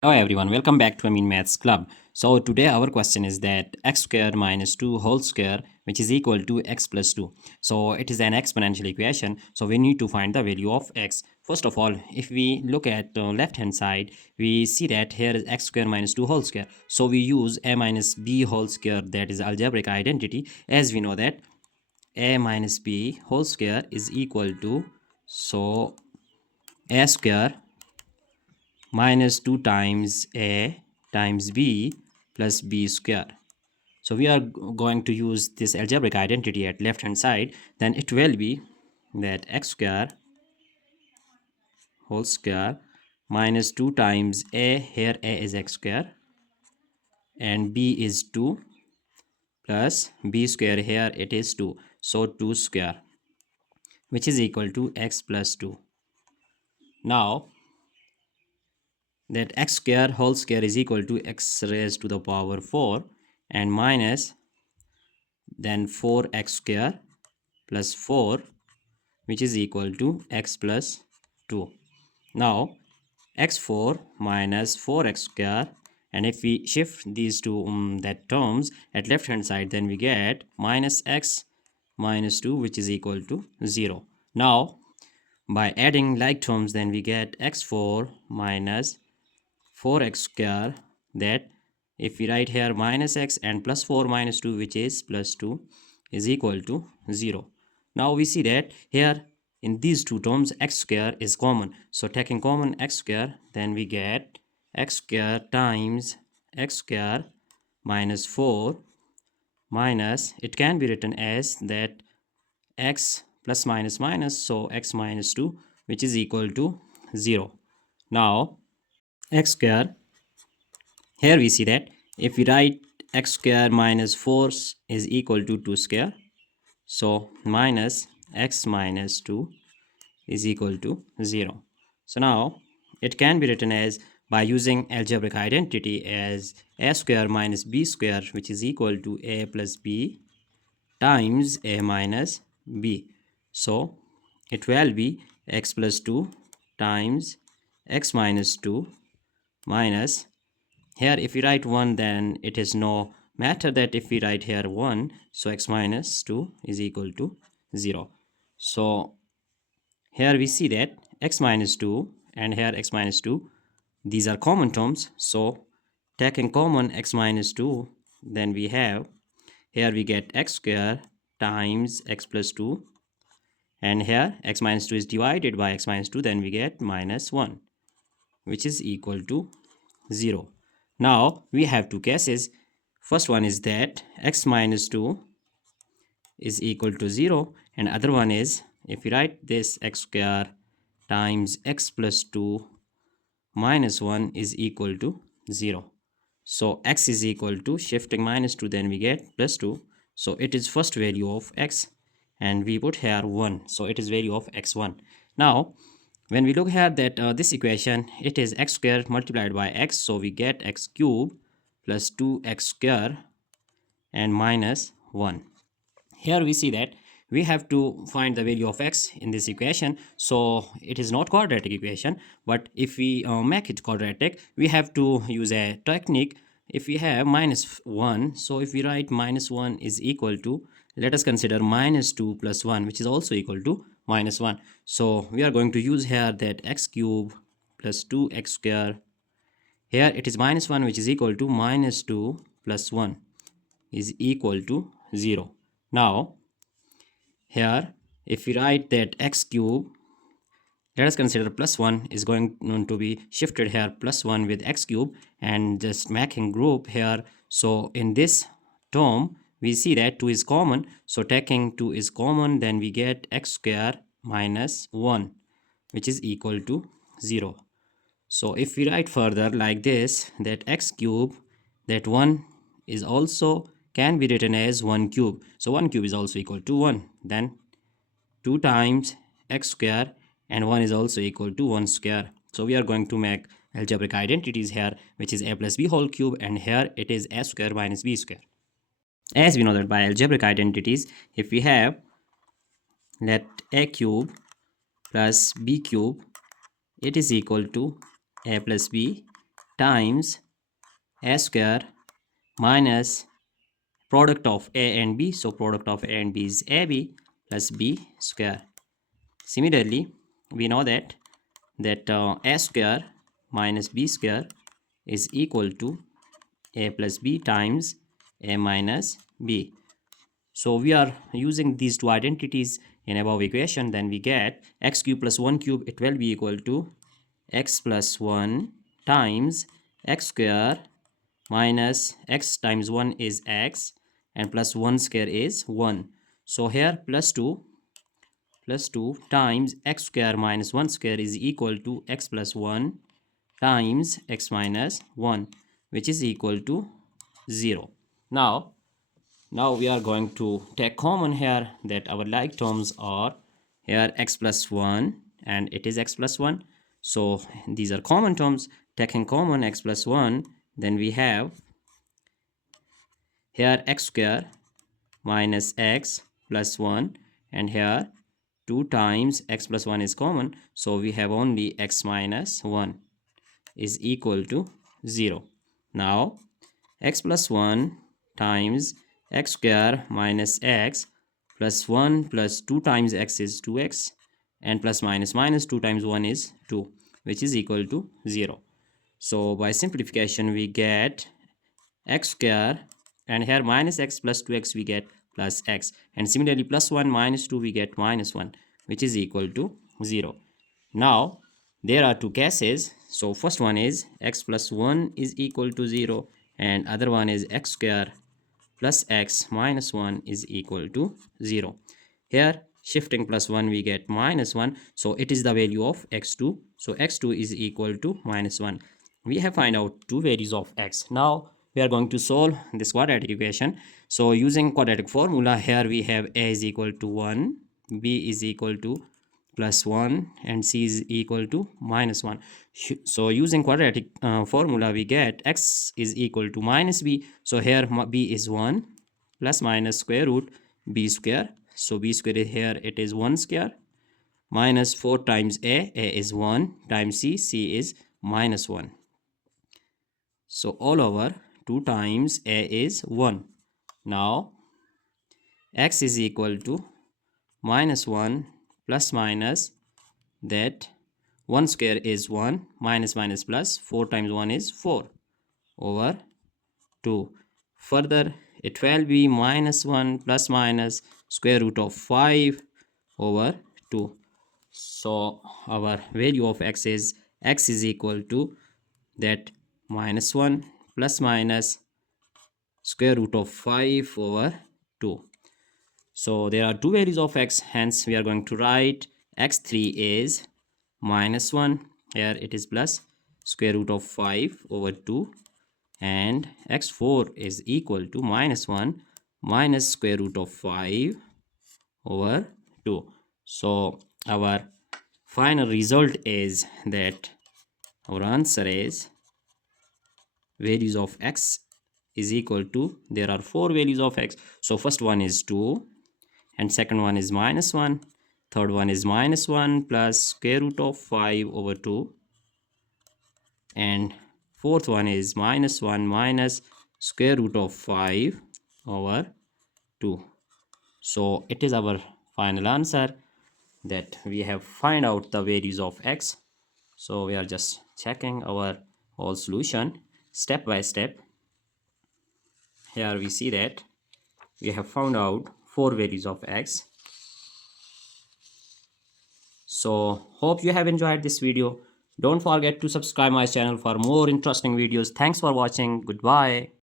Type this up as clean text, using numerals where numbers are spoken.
Hello everyone, welcome back to Maths Club. So today our question is that x square minus 2 whole square which is equal to x plus 2. So it is an exponential equation. So we need to find the value of x. First of all, if we look at the left hand side, we see that here is x square minus 2 whole square. So we use a minus b whole square, that is algebraic identity, as we know that a minus b whole square is equal to a square minus 2 times a times b plus b square. So we are going to use this algebraic identity at left hand side. Then it will be that x square whole square minus 2 times a, here a is x square, and b is 2, plus b square, here it is 2, so 2 square, which is equal to x plus 2. Now that x square whole square is equal to x raised to the power 4 and minus then 4x square plus 4, which is equal to x plus 2. Now x4 minus 4x square, and if we shift these two that terms at left hand side, then we get minus x minus 2, which is equal to 0. Now by adding like terms, then we get x4 minus 4x square, that if we write here minus x and plus 4 minus 2, which is plus 2, is equal to 0. Now we see that here in these two terms x square is common, so taking common x square, then we get x square times x square minus 4 minus, it can be written as that x plus minus minus, so x minus 2, which is equal to 0. Now x square, here we see that if we write x square minus 4 is equal to 2 square, so minus x minus 2 is equal to 0. So now it can be written as, by using algebraic identity, as a square minus b square, which is equal to a plus b times a minus b. So it will be x plus 2 times x minus 2 minus, here if we write 1, then it is no matter that if we write here 1, so x minus 2 is equal to 0. So here we see that x minus 2 and here x minus 2, these are common terms, so taking common x minus 2, then we have, here we get x square times x plus 2, and here x minus 2 is divided by x minus 2, then we get minus 1, which is equal to 0. Now we have two cases. First one is that x minus 2 is equal to 0, and other one is if we write this x square times x plus 2 minus 1 is equal to 0. So x is equal to, shifting minus 2, then we get plus 2, so it is first value of x, and we put here 1, so it is value of x1. Now when we look here that this equation, it is x square multiplied by x, so we get x cube plus 2x square and minus 1. Here we see that we have to find the value of x in this equation, so it is not quadratic equation, but if we make it quadratic, we have to use a technique. If we have minus 1, so if we write minus 1 is equal to, let us consider minus 2 plus 1, which is also equal to minus 1. So we are going to use here that x cube plus 2x square, here it is minus 1, which is equal to minus 2 plus 1 is equal to 0. Now here if we write that x cube, let us consider plus 1 is going to be shifted here, plus 1 with x cube, and just making group here. So in this term we see that 2 is common, so taking 2 is common, then we get x square minus 1, which is equal to 0. So if we write further like this, that x cube, that 1 is also can be written as 1 cube, so 1 cube is also equal to 1, then 2 times x square, and 1 is also equal to 1 square. So we are going to make algebraic identities here, which is a plus b whole cube, and here it is a square minus b square. As we know that by algebraic identities, if we have, let a cube plus b cube, it is equal to a plus b times a square minus product of a and b. So product of a and b is ab plus b square. Similarly, we know that a square minus b square is equal to a plus b times a minus b. So we are using these two identities in above equation. Then we get x cube plus 1 cube. It will be equal to x plus 1 times x square minus x times 1 is x and plus 1 square is 1. So here plus 2 times x square minus 1 square is equal to x plus 1 times x minus 1, which is equal to 0. Now we are going to take common here that our like terms are here x plus 1 and it is x plus 1. So these are common terms. Taking common x plus 1, then we have here x square minus x plus 1 and here 2 times x plus 1 is common. So we have only x minus 1 is equal to 0. Now x plus 1 times x square minus x plus 1 plus 2 times x is 2x and plus minus 2 times 1 is 2, which is equal to 0. So by simplification we get x square and here minus x plus 2x we get plus x, and similarly plus 1 minus 2 we get minus 1, which is equal to 0. Now there are two cases. So first one is x plus 1 is equal to 0 and other one is x square plus x minus 1 is equal to 0. Here shifting plus 1 we get minus 1, so it is the value of x2. So x2 is equal to minus 1. We have find out two values of x. Now we are going to solve this quadratic equation. So using quadratic formula, here we have a is equal to 1, b is equal to plus 1 and c is equal to minus 1. So using quadratic formula we get x is equal to minus b. So here b is 1 plus minus square root b square. So b square is here, it is 1 square minus 4 times a is 1 times c is minus 1. So all over 2 times a is 1. Now x is equal to minus 1 plus minus that 1 square is 1 minus minus plus 4 times 1 is 4 over 2. Further it will be minus 1 plus minus square root of 5 over 2. So our value of x is equal to that minus 1 plus minus square root of 5 over 2. So there are two values of x, hence we are going to write x3 is minus 1, here it is plus square root of 5 over 2, and x4 is equal to minus 1 minus square root of 5 over 2. So our final result is that our answer is values of x is equal to, there are four values of x. So first one is 2 and second one is minus 1, third one is minus 1 plus square root of 5 over 2, and fourth one is minus 1 minus square root of 5 over 2. So it is our final answer that we have find out the values of x. So we are just checking our whole solution step by step. Here we see that we have found out four values of x. So hope you have enjoyed this video. Don't forget to subscribe my channel for more interesting videos. Thanks for watching. Goodbye.